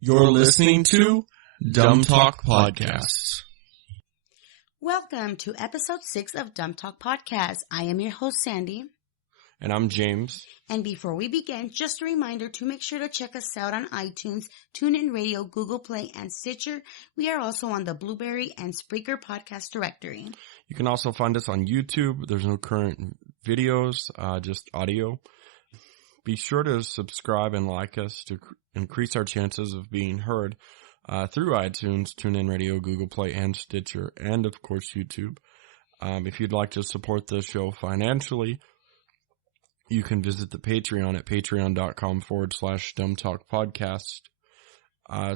You're listening to DumbTalk Podcasts. Welcome to episode 6 of DumbTalk Podcast. I am your host, Sandy. And I'm James. And before we begin, just a reminder to make sure to check us out on iTunes, TuneIn Radio, Google Play, and Stitcher. We are also on the Blueberry and Spreaker podcast directory. You can also find us on YouTube. There's no current videos, just audio. Be sure to subscribe and like us to increase our chances of being heard through iTunes, TuneIn Radio, Google Play, and Stitcher, and of course YouTube. If you'd like to support the show financially, you can visit the Patreon at patreon.com/DumbTalk Podcast.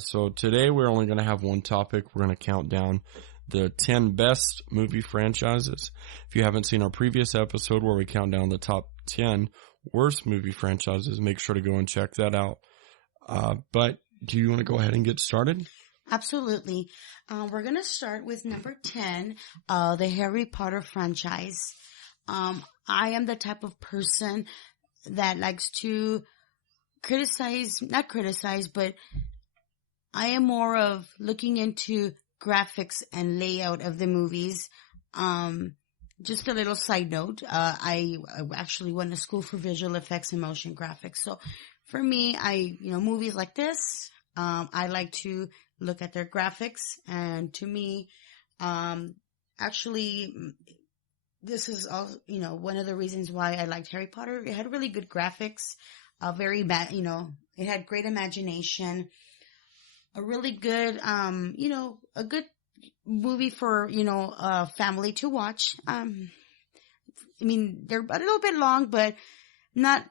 So today we're only going to have one topic. We're going to count down the 10 best movie franchises. If you haven't seen our previous episode where we count down the top 10 worst movie franchises, make sure to go and check that out. But do you want to go ahead and get started? Absolutely. We're going to start with number 10, the Harry Potter franchise. I am the type of person that likes to not criticize, but I am more of looking into graphics and layout of the movies. Just a little side note, I actually went to school for visual effects and motion graphics. So for me, movies like this, I like to look at their graphics. And to me, this is all, one of the reasons why I liked Harry Potter. It had really good graphics, it had great imagination, a really good, a good movie for, a family to watch. They're a little bit long, but not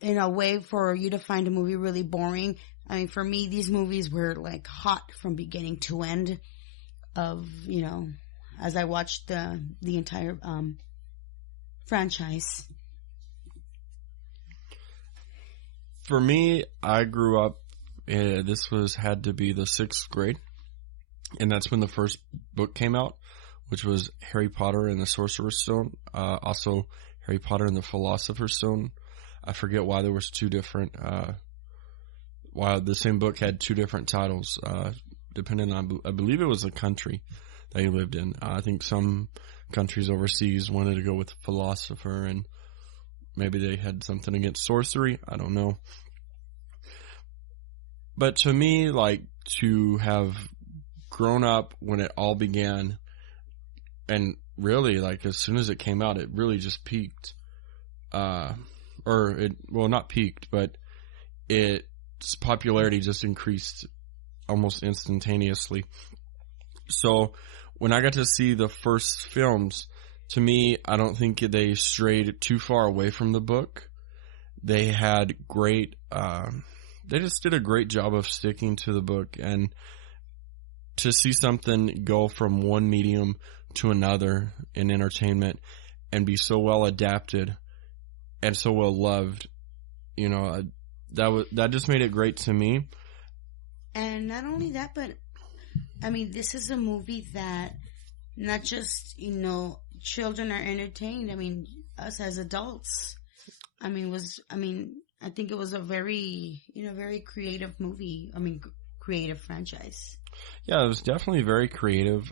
in a way for you to find a movie really boring. For me, these movies were like hot from beginning to end of, as I watched the entire franchise. For me, I grew up, this had to be the 6th grade, and that's when the first book came out, which was Harry Potter and the Sorcerer's Stone, also Harry Potter and the Philosopher's Stone. I forget why there was two different, why the same book had two different titles, depending on, I believe it was the country that he lived in. I think some countries overseas wanted to go with philosopher, and maybe they had something against sorcery. I don't know. But to me, to have grown up when it all began, and really, as soon as it came out, it really just peaked. Not peaked, but its popularity just increased almost instantaneously. So when I got to see the first films, to me, I don't think they strayed too far away from the book. They had they just did a great job of sticking to the book, and to see something go from one medium to another in entertainment and be so well adapted and so well loved, that just made it great to me. And not only that, but this is a movie that not just, children are entertained. Us as adults. I think it was a very, very creative movie. Creative franchise. Yeah, it was definitely very creative.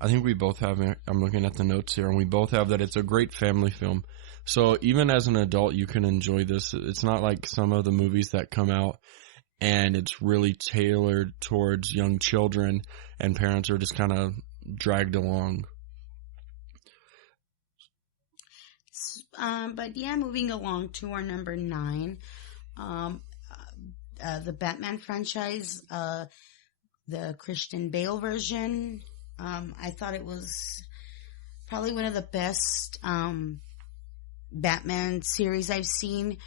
I think we both have, I'm looking at the notes here, and we both have that it's a great family film. So even as an adult, you can enjoy this. It's not like some of the movies that come out and it's really tailored towards young children and parents are just kind of dragged along. Moving along to our number 9, the Batman franchise, the Christian Bale version. I thought it was probably one of the best Batman series I've seen.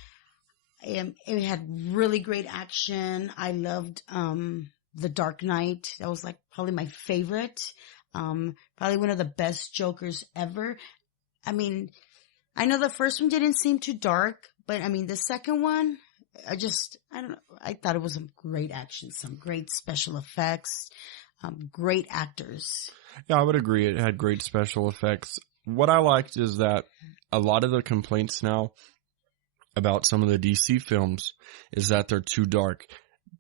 It had really great action. I loved The Dark Knight. That was probably my favorite. Probably one of the best Jokers ever. I know the first one didn't seem too dark, but the second one, I don't know. I thought it was some great action, some great special effects, great actors. Yeah, I would agree. It had great special effects. What I liked is that a lot of the complaints now about some of the DC films is that they're too dark.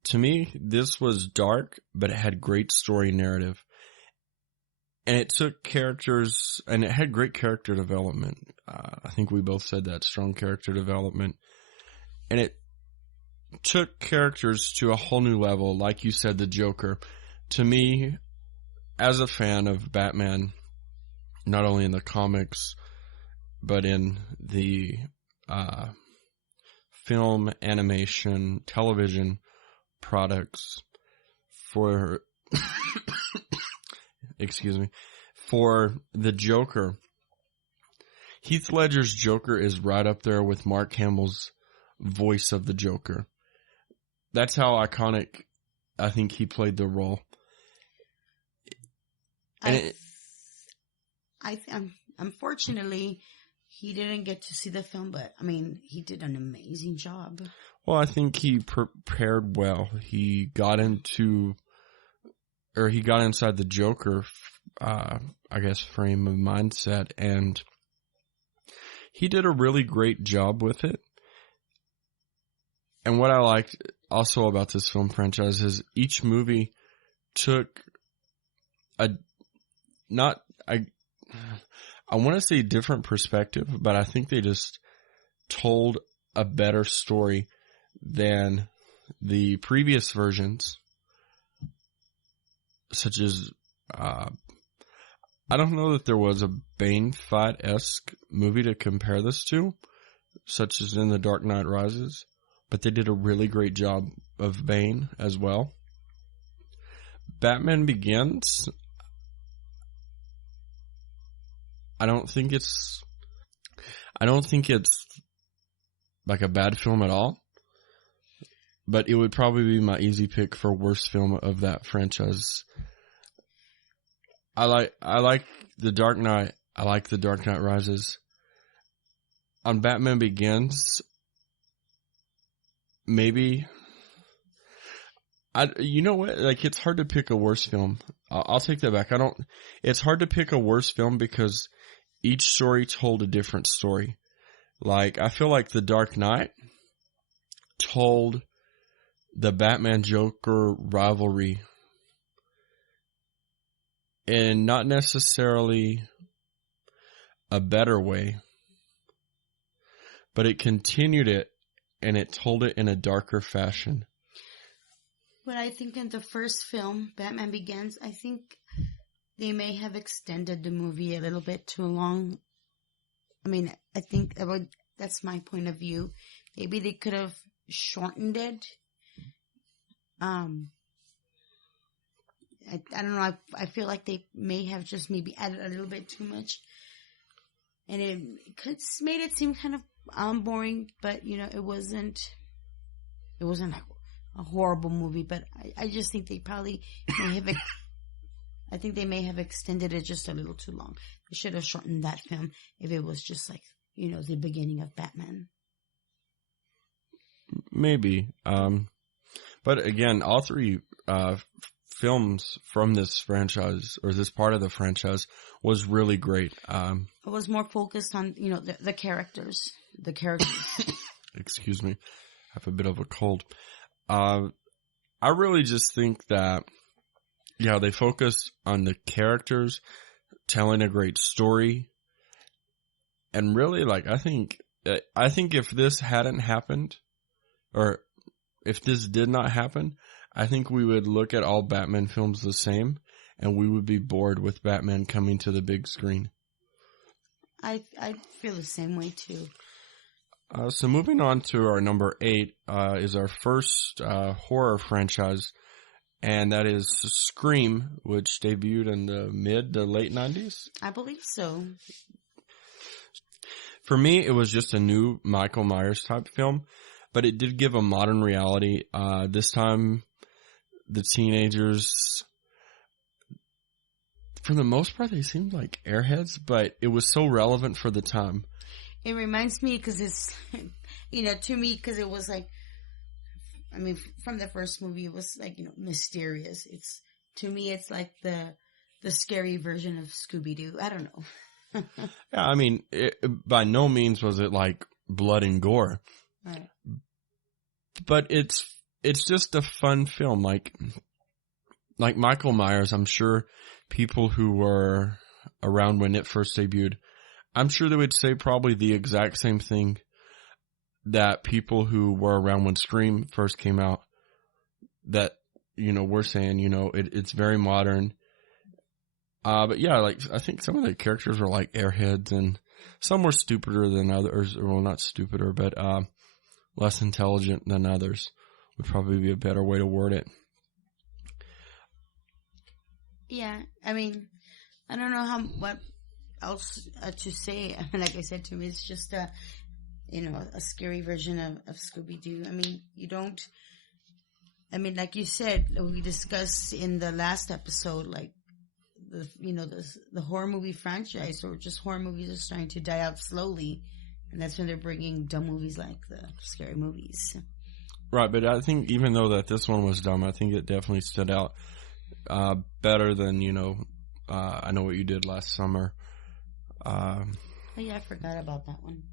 To me, this was dark, but it had great story narrative. And it took characters, and it had great character development. I think we both said that, strong character development. And it took characters to a whole new level, like you said, the Joker. To me, as a fan of Batman, not only in the comics, but in the film, animation, television products for, excuse me, for the Joker, Heath Ledger's Joker is right up there with Mark Hamill's voice of the Joker. That's how iconic I think he played the role. And unfortunately, he didn't get to see the film, but I mean, he did an amazing job. Well, I think he prepared well. He got inside the Joker, I guess, frame of mindset, and he did a really great job with it. And what I liked also about this film franchise is each movie took I want to say different perspective, but I think they just told a better story than the previous versions, such as, I don't know that there was a Bane fight-esque movie to compare this to, such as in The Dark Knight Rises, but they did a really great job of Bane as well. Batman Begins, I don't think it's like a bad film at all, but it would probably be my easy pick for worst film of that franchise. I like The Dark Knight. I like The Dark Knight Rises. On Batman Begins, maybe, you know what? Like, it's hard to pick a worse film. I'll take that back. It's hard to pick a worse film because each story told a different story. Like, I feel like The Dark Knight told the Batman-Joker rivalry in not necessarily a better way, but it continued it, and it told it in a darker fashion. But I think in the first film, Batman Begins, I think they may have extended the movie a little bit too long. I mean, I think that's my point of view. Maybe they could have shortened it. I don't know. I feel like they may have just maybe added a little bit too much, and it made it seem kind of boring. But you know, it wasn't a horrible movie. But I just think they probably may have. I think they may have extended it just a little too long. They should have shortened that film if it was just like, you know, the beginning of Batman. Maybe. But again, all three films from this franchise, or this part of the franchise, was really great. It was more focused on, you know, the characters. The characters. Excuse me. I have a bit of a cold. I really just think that, yeah, they focused on the characters, telling a great story. And really, like, I think if this hadn't happened, or if this did not happen, I think we would look at all Batman films the same, and we would be bored with Batman coming to the big screen. I feel the same way too. So moving on to our number 8 is our first horror franchise, and that is Scream, which debuted in the mid to late 90s. I believe so. For me, it was just a new Michael Myers type film, but it did give a modern reality. This time, the teenagers, for the most part, they seemed like airheads, but it was so relevant for the time. It reminds me because it's, you know, to me, because it was like, I mean, from the first movie, it was like, you know, mysterious. To me, it's like the scary version of Scooby-Doo. I don't know. Yeah, I mean, by no means was it like blood and gore. Right. But it's just a fun film. Like Michael Myers, I'm sure people who were around when it first debuted, I'm sure they would say probably the exact same thing that people who were around when Scream first came out, that, we're saying, it's very modern. But yeah, like, I think some of the characters were like airheads, and some were stupider than others, or well, not stupider, but, less intelligent than others would probably be a better way to word it. Yeah, I mean, I don't know what else to say. Like I said, to me, it's just a scary version of Scooby-Doo. I mean, like you said, we discussed in the last episode, like, the horror movie franchise, or just horror movies, are starting to die out slowly. And that's when they're bringing dumb movies like the scary movies. Right, but I think even though that this one was dumb, I think it definitely stood out better than, I Know What You Did Last Summer. Oh, yeah, I forgot about that one.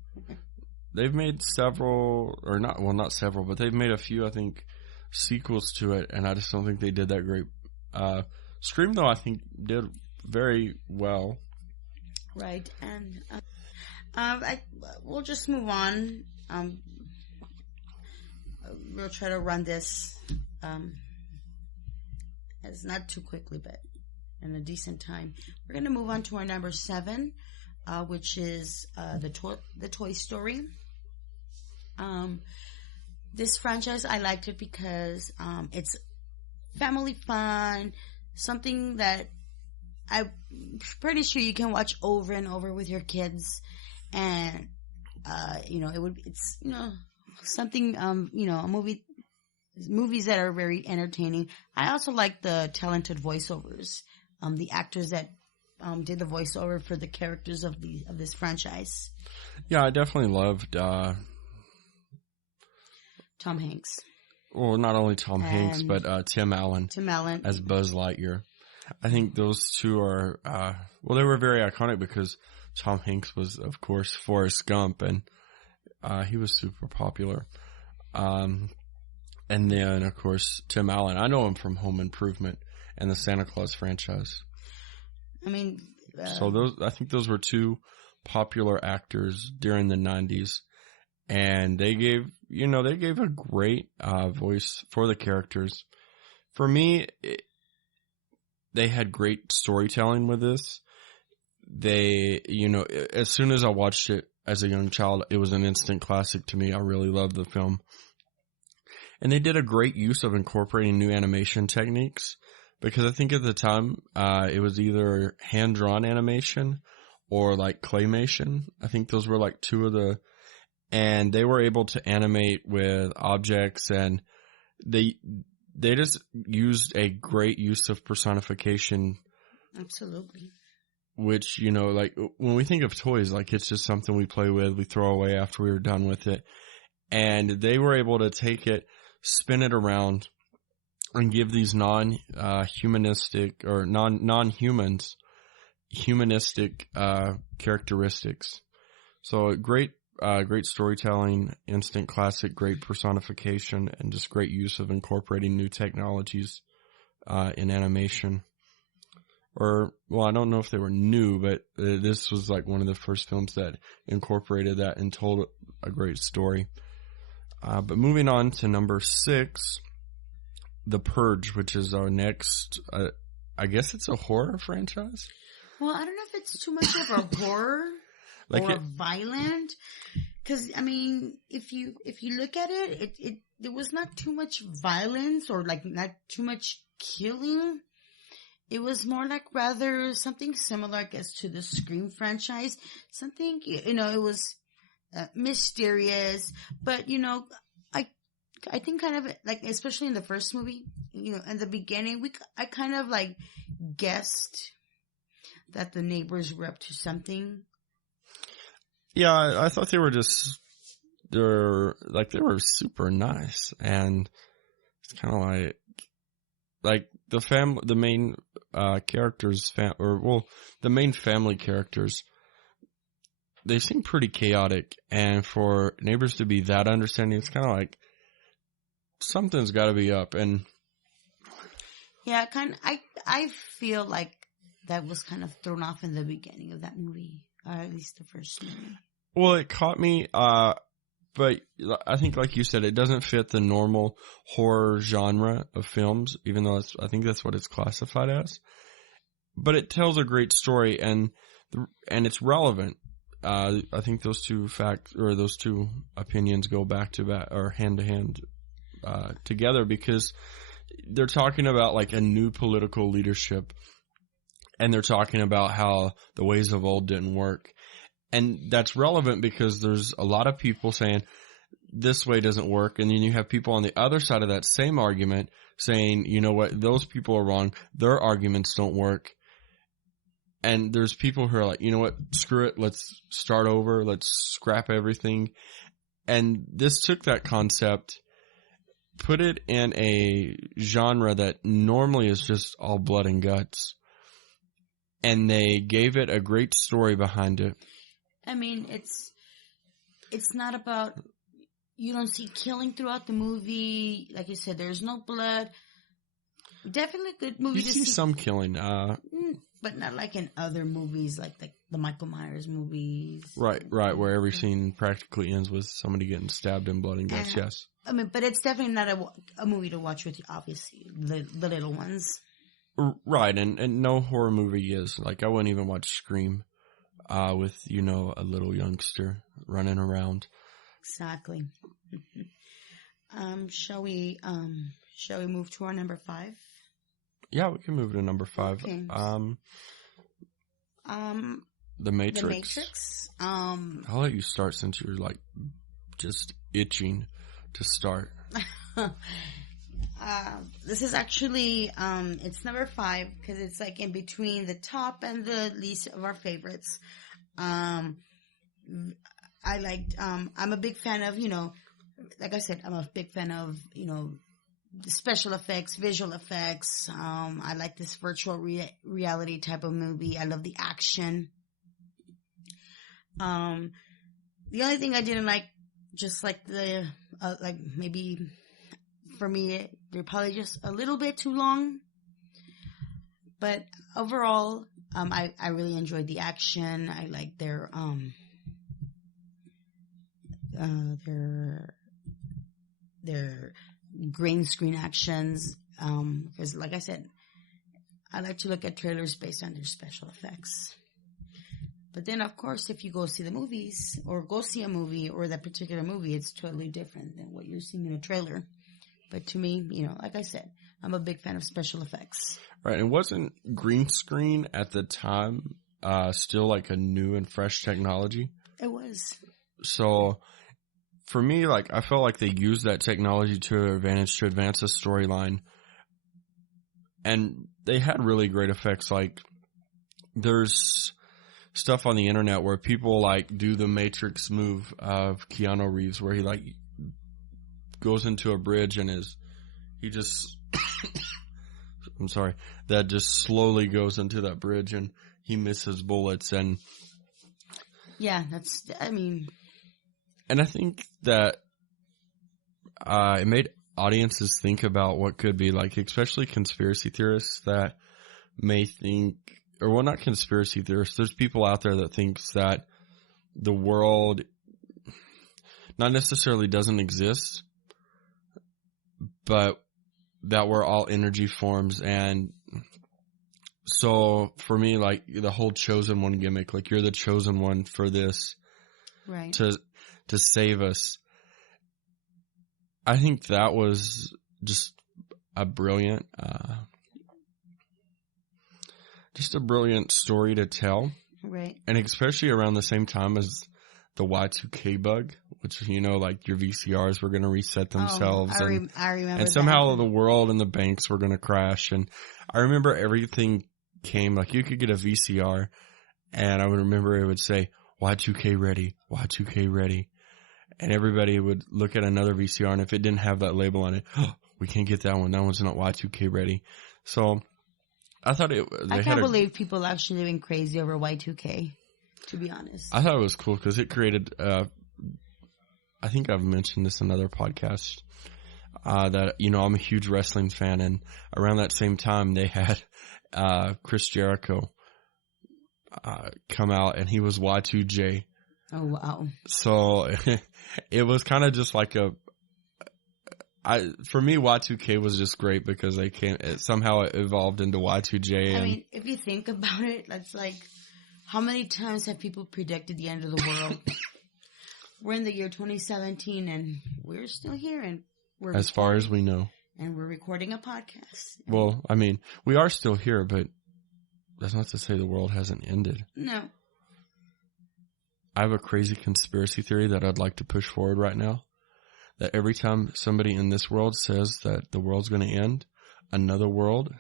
They've made several, or not several, but they've made a few, I think, sequels to it, and I just don't think they did that great. Scream, though, I think did very well. Right, and we'll just move on. We'll try to run this as not too quickly, but in a decent time. We're going to move on to our number 7, which is the Toy Story. This franchise, I liked it because it's family fun, something that I'm pretty sure you can watch over and over with your kids, and it's something movies that are very entertaining. I also like the talented voiceovers, the actors that did the voiceover for the characters of this franchise. Yeah, I definitely loved Tom Hanks. Well, not only Tom Hanks, but Tim Allen. Tim Allen as Buzz Lightyear. I think those two are, they were very iconic because Tom Hanks was, of course, Forrest Gump, and he was super popular. And then, of course, Tim Allen. I know him from Home Improvement and the Santa Claus franchise. I mean... so I think those were two popular actors during the 90s. And they gave a great voice for the characters. For me, they had great storytelling with this. They, as soon as I watched it as a young child, it was an instant classic to me. I really loved the film. And they did a great use of incorporating new animation techniques, because I think at the time, it was either hand-drawn animation or like claymation. I think those were like two of the... And they were able to animate with objects, and they just used a great use of personification. Absolutely. Which, like when we think of toys, like it's just something we play with, we throw away after we were done with it. And they were able to take it, spin it around, and give these non-humanistic or non-humans humanistic characteristics. So great storytelling, instant classic, great personification, and just great use of incorporating new technologies in animation. Or, well, I don't know if they were new, but this was like one of the first films that incorporated that and told a great story. But moving on to number 6, The Purge, which is our next, I guess it's a horror franchise? Well, I don't know if it's too much of a horror or violent. Because, I mean, if you look at it, there was not too much violence or like not too much killing. It was more like rather something similar, I guess, to the Scream franchise. Something, it was mysterious, but, I think kind of like, especially in the first movie, in the beginning, I kind of like guessed that the neighbors were up to something. Yeah, I thought they were they were super nice, and it's kind of like the main characters, the main family characters, they seem pretty chaotic, and for neighbors to be that understanding, it's kind of like something's got to be up. And yeah, I feel like that was kind of thrown off in the beginning of that movie, or at least the first movie. well, it caught me, but I think, like you said, it doesn't fit the normal horror genre of films, even though I think that's what it's classified as. But it tells a great story, and it's relevant. I think those two opinions go back to back, or hand to hand, together, because they're talking about like a new political leadership, and they're talking about how the ways of old didn't work. And that's relevant because there's a lot of people saying this way doesn't work. And then you have people on the other side of that same argument saying, you know what, those people are wrong. Their arguments don't work. And there's people who are like, you know what, screw it. Let's start over. Let's scrap everything. And this took that concept, put it in a genre that normally is just all blood and guts, and they gave it a great story behind it. I mean, it's not about, you don't see killing throughout the movie. Like you said, there's no blood. Definitely a good movie. You see some killing, but not like in other movies, like the Michael Myers movies. Right, where every scene practically ends with somebody getting stabbed in blood and guts. Yes. I mean, but it's definitely not a movie to watch with, obviously, the little ones. Right, and no horror movie is. Like, I wouldn't even watch Scream with, you know, a little youngster running around. Exactly. Shall we move to our number 5? Yeah, we can move to number 5. Okay. The Matrix. The Matrix. I'll let you start since you're like just itching to start. This is actually, it's number 5 because it's like in between the top and the least of our favorites. I liked, I'm a big fan of, you know, like I said, I'm a big fan of, you know, the special effects, visual effects. I like this virtual reality type of movie. I love the action. The only thing I didn't like, just like the, like maybe for me, they're probably just a little bit too long. But overall, I really enjoyed the action. I like their green screen actions. Because like I said, I like to look at trailers based on their special effects. But then, of course, if you go see the movies or go see a movie or that particular movie, it's totally different than what you're seeing in a trailer. But to me, you know, like I said, I'm a big fan of special effects. Right. And wasn't green screen at the time still like a new and fresh technology? It was. So for me, like, I felt like they used that technology to their advantage to advance the storyline. And they had really great effects. Like, there's stuff on the internet where people like do the Matrix move of Keanu Reeves where he like goes into a bridge and he just I'm sorry, that just slowly goes into that bridge and he misses bullets. And yeah, and I think that it made audiences think about what could be, like, especially conspiracy theorists that may think, or well, not conspiracy theorists, there's people out there that thinks that the world not necessarily doesn't exist, but that we're all energy forms. And so for me, like, the whole chosen one gimmick, like, you're the chosen one for this, right, to save us. I think that was just a brilliant story to tell. Right. And especially around the same time as the Y2K bug, which, you know, like, your VCRs were going to reset themselves. I remember and somehow the world and the banks were going to crash. And I remember everything came, like, you could get a VCR and I would remember it would say, Y2K ready, Y2K ready. And everybody would look at another VCR, and if it didn't have that label on it, oh, we can't get that one. That one's not Y2K ready. So I thought I can't believe people actually went crazy over Y2K. to be honest. I thought it was cool because it created, I think I've mentioned this in other podcasts, that, you know, I'm a huge wrestling fan, and around that same time they had, Chris Jericho, come out, and he was Y2J. Oh, wow. So it was kind of just like for me, Y2K was just great because somehow it evolved into Y2J. I mean, if you think about it, that's like, how many times have people predicted the end of the world? We're in the year 2017 and we're still here, and we're as far as we know. And we're recording a podcast. Well, I mean, we are still here, but that's not to say the world hasn't ended. No. I have a crazy conspiracy theory that I'd like to push forward right now. That every time somebody in this world says that the world's going to end, another world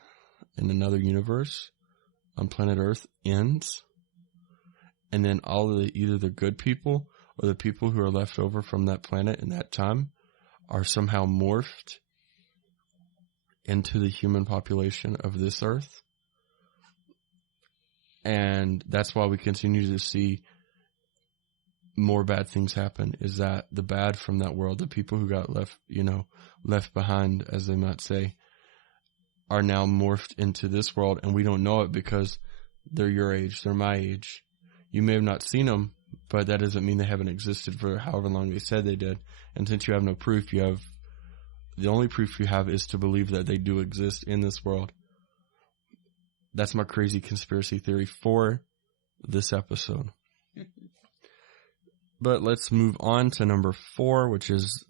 in another universe on planet Earth ends. And then all of either the good people or the people who are left over from that planet in that time are somehow morphed into the human population of this Earth. And that's why we continue to see more bad things happen, is that the bad from that world, the people who got left behind, as they might say, are now morphed into this world, and we don't know it because they're your age, they're my age. You may have not seen them, but that doesn't mean they haven't existed for however long they said they did. And since you have no proof, the only proof you have is to believe that they do exist in this world. That's my crazy conspiracy theory for this episode. But let's move on to number 4, which is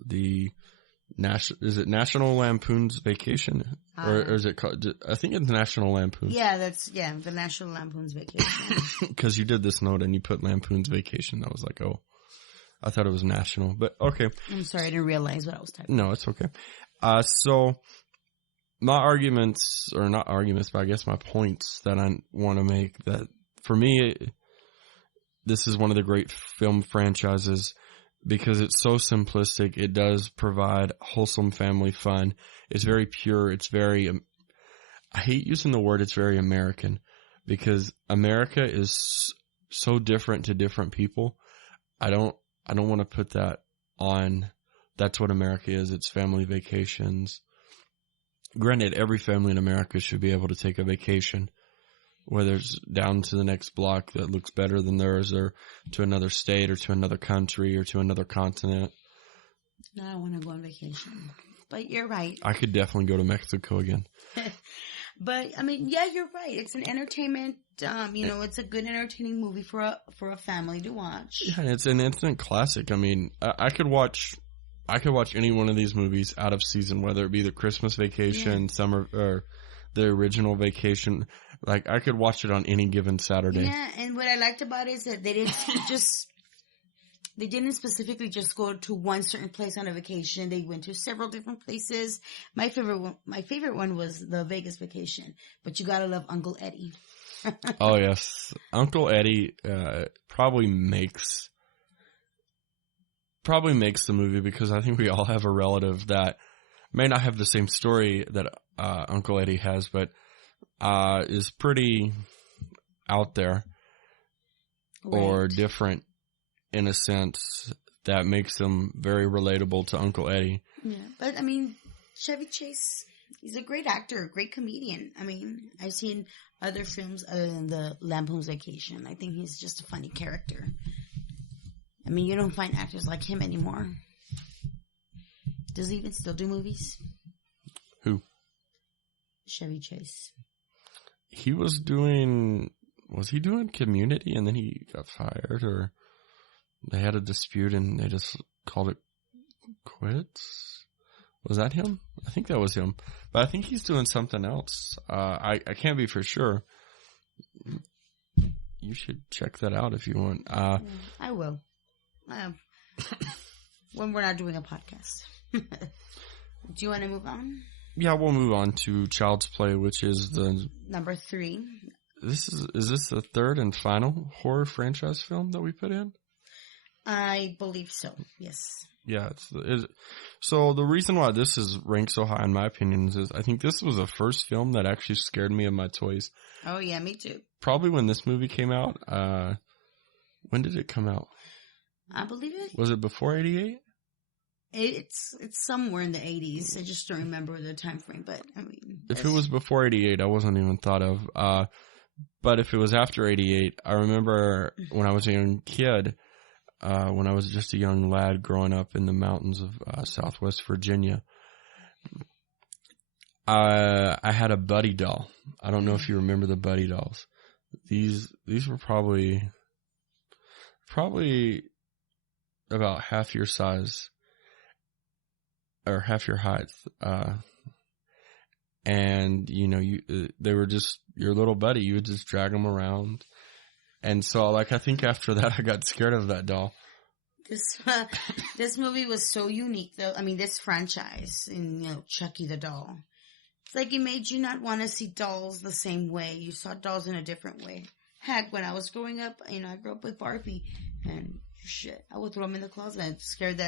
National Lampoon's Vacation? Or is it called, I think it's National Lampoon. Yeah, the National Lampoon's Vacation. Because you did this note and you put Lampoon's Vacation. I was like, oh, I thought it was national, but okay. I'm sorry, I didn't realize what I was typing. No, it's okay. So my arguments, or not arguments, but I guess my points that I want to make, that for me, this is one of the great film franchises because it's so simplistic. It does provide wholesome family fun. It's very pure. It's very, I hate using the word, it's very American, because America is so different to different people. I don't want to put that on, that's what America is. It's family vacations. Granted, every family in America should be able to take a vacation, whether it's down to the next block that looks better than theirs, or to another state, or to another country, or to another continent. No, I want to go on vacation. But you're right. I could definitely go to Mexico again. But, I mean, yeah, you're right. It's an entertainment, it's a good entertaining movie for a family to watch. Yeah, it's an instant classic. I mean, I could watch any one of these movies out of season, whether it be the Christmas Vacation, summer, or the original Vacation. Like, I could watch it on any given Saturday. Yeah, and what I liked about it is that they didn't specifically just go to one certain place on a vacation. They went to several different places. My favorite one was the Vegas Vacation, but you gotta love Uncle Eddie. Oh yes, Uncle Eddie probably makes the movie, because I think we all have a relative that may not have the same story that Uncle Eddie has, but is pretty out there, right, or different in a sense that makes them very relatable to Uncle Eddie. Yeah, but I mean, Chevy Chase, he's a great actor, a great comedian. I mean, I've seen other films other than the Lampoon's Vacation. I think he's just a funny character. I mean, you don't find actors like him anymore. Does he even still do movies? Who? Chevy Chase. Was he doing Community and then he got fired, or they had a dispute and they just called it quits? Was that him? I think that was him. But I think he's doing something else. I can't be for sure. You should check that out if you want. I will. When we're not doing a podcast. Do you want to move on? Yeah, we'll move on to Child's Play, which is the number 3. Is this the third and final horror franchise film that we put in? I believe so. Yes. Yeah. So the reason why this is ranked so high, in my opinion, is I think this was the first film that actually scared me of my toys. Oh yeah, me too. Probably when this movie came out, When did it come out? I believe it. Was it before 88? It's somewhere in the 80s. I just don't remember the time frame, but I mean, if it was before 88, I wasn't even thought of. But if it was after 88, I remember when I was a young kid, when I was just a young lad growing up in the mountains of Southwest Virginia, I had a Buddy doll. I don't know if you remember the Buddy dolls. These were probably about half your size or half your height. And they were just your little buddy. You would just drag them around. And so I think after that, I got scared of that doll. This movie was so unique, though. I mean, this franchise and, Chucky the doll. It's like it made you not want to see dolls the same way. You saw dolls in a different way. Heck, when I was growing up, I grew up with Barbie, and shit, I would throw them in the closet and scared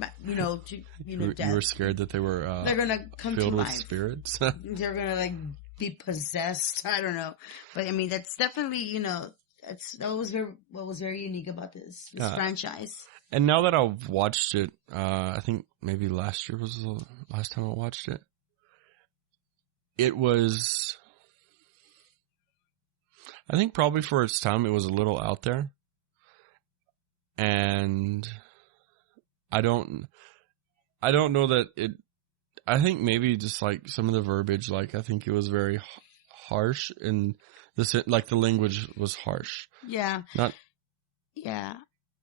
my, death. You were scared that they were they're gonna come filled to with life. spirits. They're gonna be possessed. I don't know, but I mean that's definitely that was what was very unique about this franchise. And now that I've watched it, I think maybe last year was the last time I watched it. It was, I think probably for its time, it was a little out there. And I don't know that I think maybe just like some of the verbiage, like I think it was very harsh and the language was harsh. Yeah. Yeah.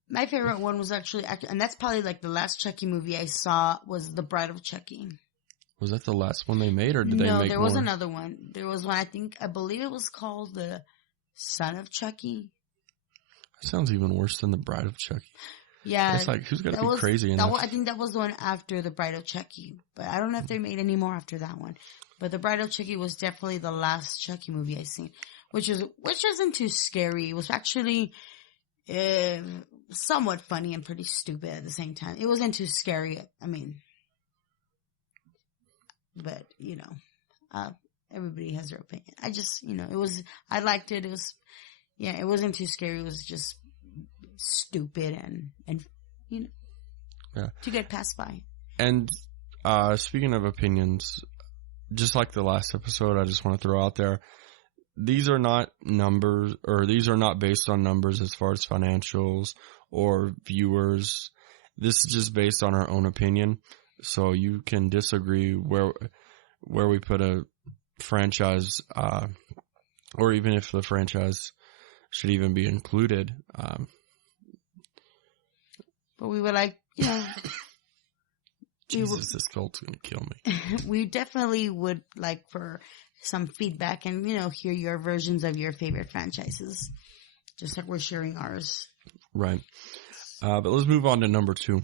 My favorite one was actually, and that's probably like the last Chucky movie I saw was The Bride of Chucky. Was that the last one they made, or did they make more? No, there was another one. There was one, I believe it was called The Son of Chucky. That sounds even worse than The Bride of Chucky. Yeah. It's like, who's got to be crazy enough? I think that was the one after The Bride of Chucky. But I don't know if they made any more after that one. But The Bride of Chucky was definitely the last Chucky movie I seen. Which wasn't too scary. It was actually somewhat funny and pretty stupid at the same time. It wasn't too scary. I mean... But, everybody has their opinion. I just, I liked it. It was, it wasn't too scary. It was just stupid and to get passed by. And, speaking of opinions, just like the last episode, I just want to throw out there, these are not numbers, or these are not based on numbers as far as financials or viewers. This is just based on our own opinion. So you can disagree where we put a franchise, or even if the franchise should even be included. But we would like, Jesus, this cult's gonna kill me. We definitely would like for some feedback and, hear your versions of your favorite franchises. Just like we're sharing ours. Right. But let's move on to number 2.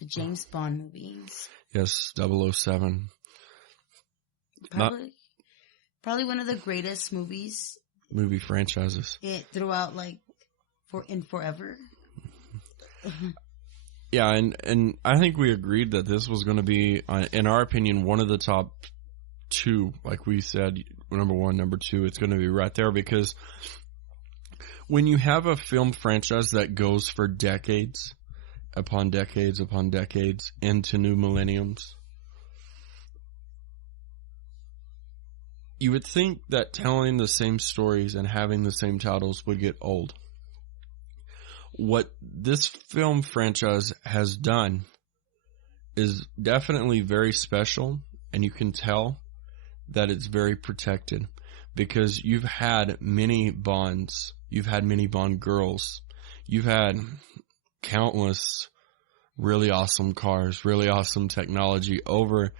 The James Bond movies. Yes, 007. Probably one of the greatest movie franchises. Throughout, forever. Yeah, and I think we agreed that this was going to be, in our opinion, one of the top 2. Like we said, number 1, number 2, it's going to be right there because when you have a film franchise that goes for decades upon decades upon decades into new millenniums, you would think that telling the same stories and having the same titles would get old. What this film franchise has done is definitely very special, and you can tell that it's very protected because you've had many Bonds, you've had many Bond girls, you've had countless really awesome cars, really awesome technology over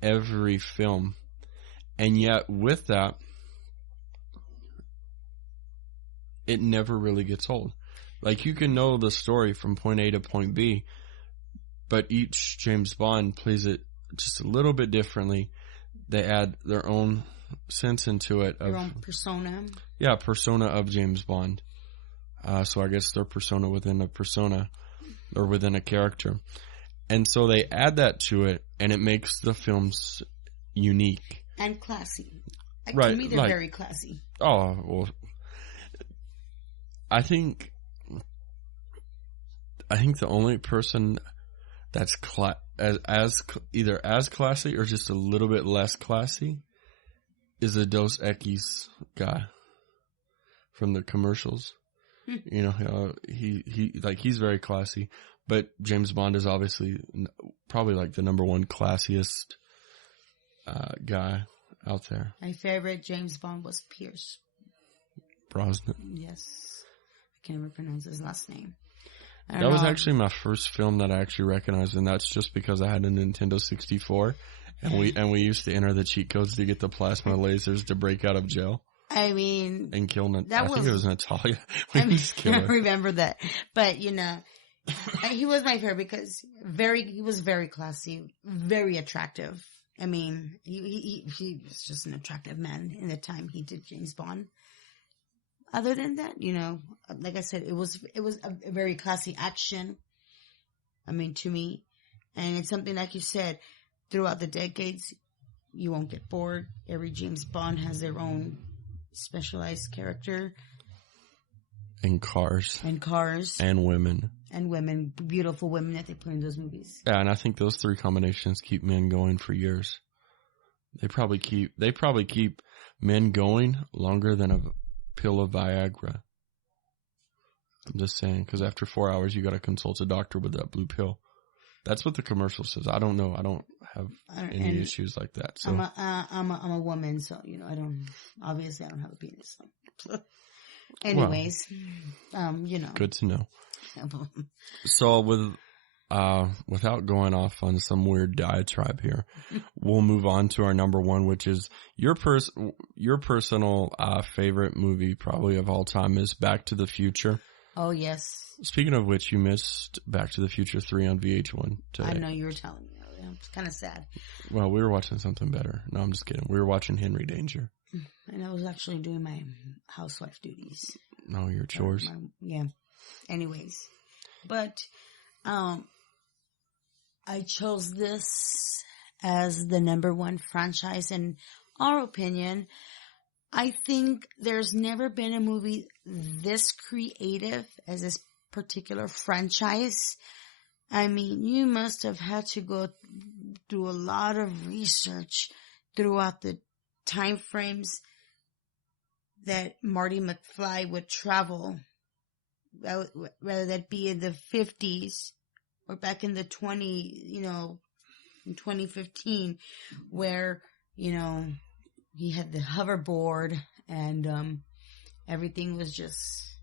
every film. And yet with that, it never really gets old. Like you can know the story from point A to point B, but each James Bond plays it just a little bit differently. They add their own sense into it. Their own persona. Yeah, persona of James Bond. So I guess their persona within a persona or within a character. And so they add that to it, and it makes the films unique. And classy. Right. To me, they're very classy. Oh, well. I think the only person that's either as classy or just a little bit less classy is a Dos Equis guy from the commercials. You know, he's very classy, but James Bond is obviously probably like the number one classiest guy out there. My favorite James Bond was Pierce Brosnan. Yes. I can't even pronounce his last name. That was actually my first film that I actually recognized, and that's just because I had a Nintendo 64, and we used to enter the cheat codes to get the plasma lasers to break out of jail. I mean, and kill. I think it was Natalia. I remember that, but you know, he was my favorite because he was very classy, very attractive. I mean, he was just an attractive man in the time he did James Bond. Other than that, you know, like I said, it was a very classy action. I mean, to me, and it's something like you said, throughout the decades, you won't get bored. Every James Bond has their own specialized character. And cars. And women. Beautiful women that they put in those movies. Yeah, and I think those three combinations keep men going for years. They probably keep men going longer than a pill of Viagra. I'm just saying, because after 4 hours, you got to consult a doctor with that blue pill. That's what the commercial says. I don't know. I don't have any issues like that. So I'm a woman, so you know I don't have a penis. So. Anyways, you know. Good to know. So without going off on some weird diatribe here, we'll move on to our number one, which is your personal favorite movie probably of all time is Back to the Future. Oh, yes. Speaking of which, you missed Back to the Future 3 on VH1 today. I know, you were telling me. It's kind of sad. Well, we were watching something better. No, I'm just kidding. We were watching Henry Danger. And I was actually doing my housewife duties. No, your chores. Yeah. Anyways. But I chose this as the number one franchise in our opinion. I think there's never been a movie this creative as this particular franchise. I mean, you must have had to go through a lot of research throughout the time frames that Marty McFly would travel, whether that be in the 50s or back in the in 2015, where, you know, he had the hoverboard and everything was just,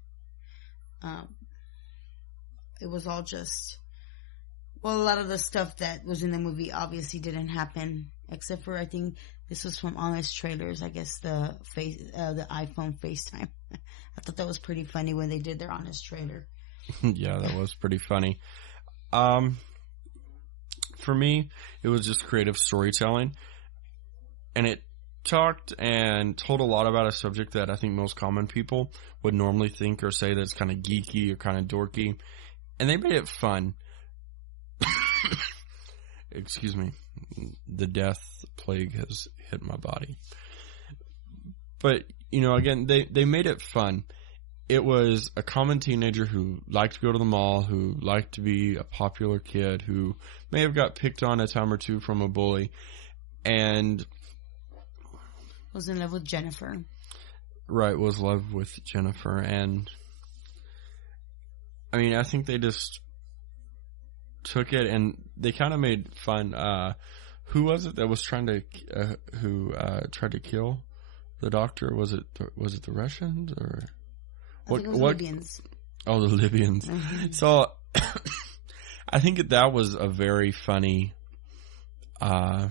it was all just, well, a lot of the stuff that was in the movie obviously didn't happen, except for, I think this was from Honest Trailers, I guess the iPhone FaceTime. I thought that was pretty funny when they did their Honest Trailer. Yeah, that was pretty funny. For me, it was just creative storytelling, and it talked and told a lot about a subject that I think most common people would normally think or say that's kind of geeky or kind of dorky, and they made it fun. Excuse me. The death plague has hit my body. But, you know, again, they made it fun. It was a common teenager who liked to go to the mall, who liked to be a popular kid, who may have got picked on a time or two from a bully, and was in love with Jennifer. Right, was in love with Jennifer. And, I mean, I think they just took it and they kind of made fun. Who was it that was trying to tried to kill the doctor? Was it the Russians or what? I think it was the Libyans. Oh, the Libyans. Mm-hmm. So I think that was a very funny, a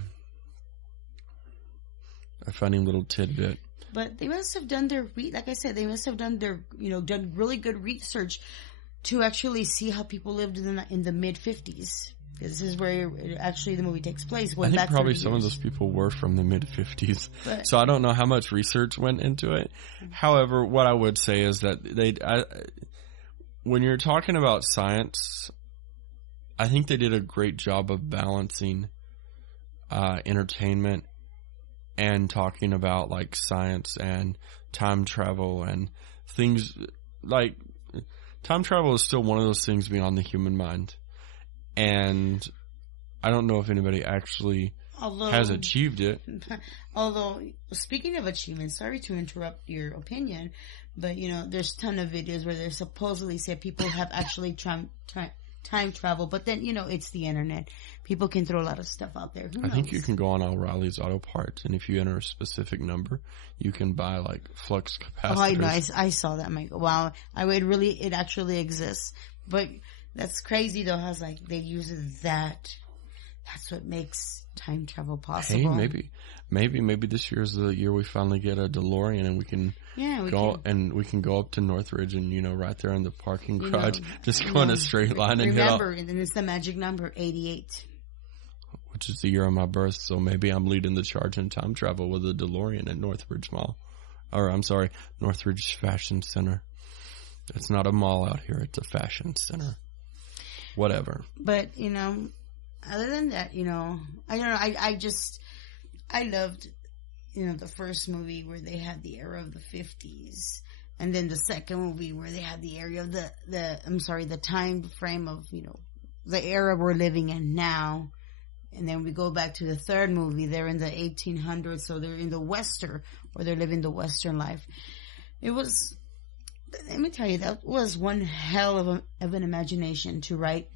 funny little tidbit. But they must have done their like I said, they must have done their done really good research to actually see how people lived in the mid 50s. This is where actually the movie takes place. I think probably some of those people were from the mid 50s. So I don't know how much research went into it. However, what I would say is that when you're talking about science, I think they did a great job of balancing entertainment and talking about like science and time travel and things like, time travel is still one of those things beyond the human mind. And I don't know if anybody actually has achieved it. Although, speaking of achievements, sorry to interrupt your opinion, but, there's a ton of videos where they supposedly say people have actually time travel, but then, it's the internet. People can throw a lot of stuff out there. Who I think knows? you can go on O'Reilly's Auto Parts, and if you enter a specific number, you can buy, like, flux capacitors. Oh, I know. I saw that. I'm like, wow. It actually exists. But that's crazy, though, how, like, they use that. That's what makes time travel possible. Hey, maybe this year is the year we finally get a DeLorean and we can we can go up to Northridge and right there in the parking garage, just go in a straight line and remember, and then it's the magic number 88, which is the year of my birth. So maybe I'm leading the charge in time travel with a DeLorean at Northridge Mall, or I'm sorry, Northridge Fashion Center. It's not a mall out here; it's a fashion center. Whatever. But other than that, I don't know. I loved, the first movie where they had the era of the 50s, and then the second movie where they had the area of the time frame of, the era we're living in now. And then we go back to the third movie. They're in the 1800s, so they're in the Western, or they're living the Western life. It was, let me tell you, that was one hell of an imagination to write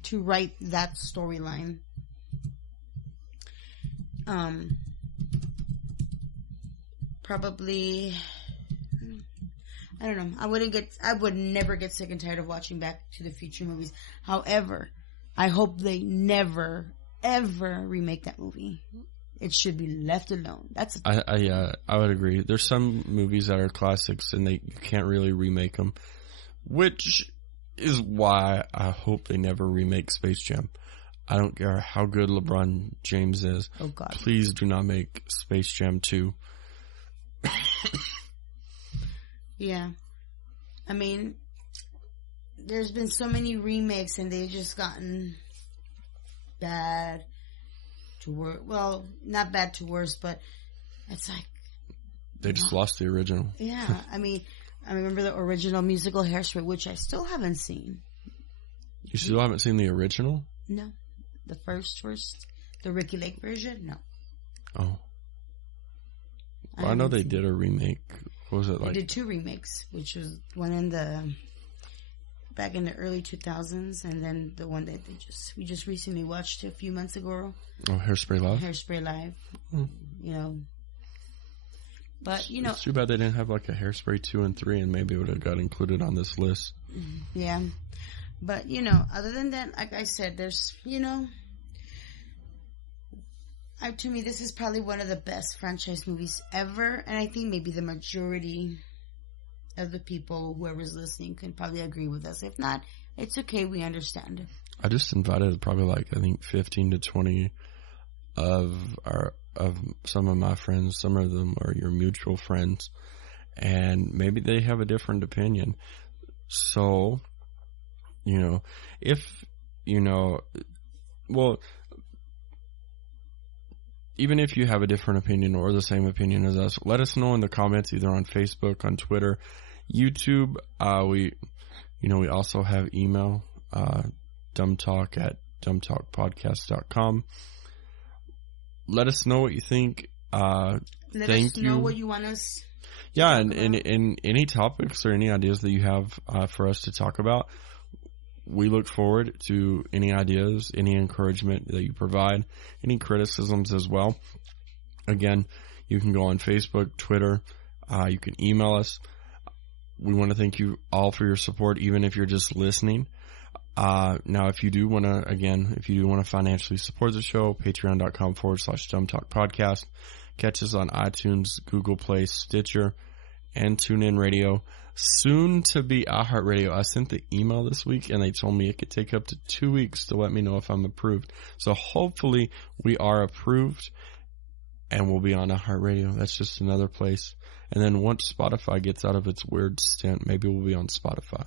that storyline. Probably, I don't know. I would never get sick and tired of watching Back to the Future movies. However, I hope they never, ever remake that movie. It should be left alone. I would agree. There's some movies that are classics and you can't really remake them, which is why I hope they never remake Space Jam. I don't care how good LeBron James is. Oh, God. Please do not make Space Jam 2. Yeah. I mean, there's been so many remakes and they've just gotten bad to worse. Well, not bad to worse, but it's like... They just lost the original. Yeah. I mean, I remember the original musical Hairspray, which I still haven't seen. You still haven't seen the original? No. The first, the Ricky Lake version? No. Oh. Well, I know they did a remake. What was it like? They did two remakes, which was one back in the early 2000s, and then the one that we just recently watched a few months ago. Oh, Hairspray Live? Hairspray Live. But, It's too bad they didn't have like a Hairspray 2 and 3, and maybe it would have got included on this list. Yeah. But, other than that, like I said, there's, to me, this is probably one of the best franchise movies ever. And I think maybe the majority of the people, whoever's listening, can probably agree with us. If not, it's okay. We understand. I just invited probably I think 15 to 20 of some of my friends. Some of them are your mutual friends. And maybe they have a different opinion. So... even if you have a different opinion or the same opinion as us, let us know in the comments, either on Facebook, on Twitter, YouTube. We also have email, DumbTalk at dumbtalkpodcast.com. Let us know what you think. Let us know what you want us. Yeah, and any topics or any ideas that you have for us to talk about. We look forward to any ideas, any encouragement that you provide, any criticisms as well. Again, you can go on Facebook, Twitter. You can email us. We want to thank you all for your support, even if you're just listening. Now, if you do want to financially support the show, patreon.com/DumbTalk Podcast. Catch us on iTunes, Google Play, Stitcher, and TuneIn Radio. Soon to be iHeartRadio. I sent the email this week and they told me it could take up to 2 weeks to let me know if I'm approved. So hopefully we are approved and we'll be on iHeartRadio. That's just another place. And then once Spotify gets out of its weird stint, maybe we'll be on Spotify.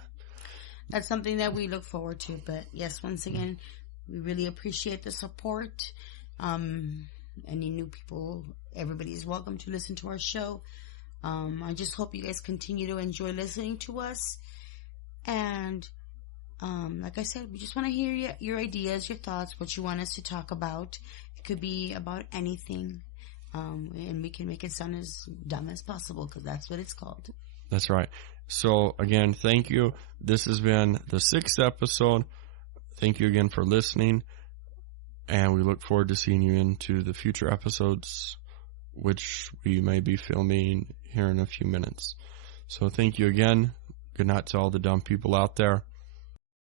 That's something that we look forward to. But yes, once again, we really appreciate the support. Any new people, everybody's welcome to listen to our show. I just hope you guys continue to enjoy listening to us. And like I said, we just want to hear your ideas, your thoughts, what you want us to talk about. It could be about anything. And we can make it sound as dumb as possible because that's what it's called. That's right. So again, thank you. This has been the 6th episode. Thank you again for listening. And we look forward to seeing you into the future episodes, which we may be filming here in a few minutes. So thank you again. Good night to all the dumb people out there.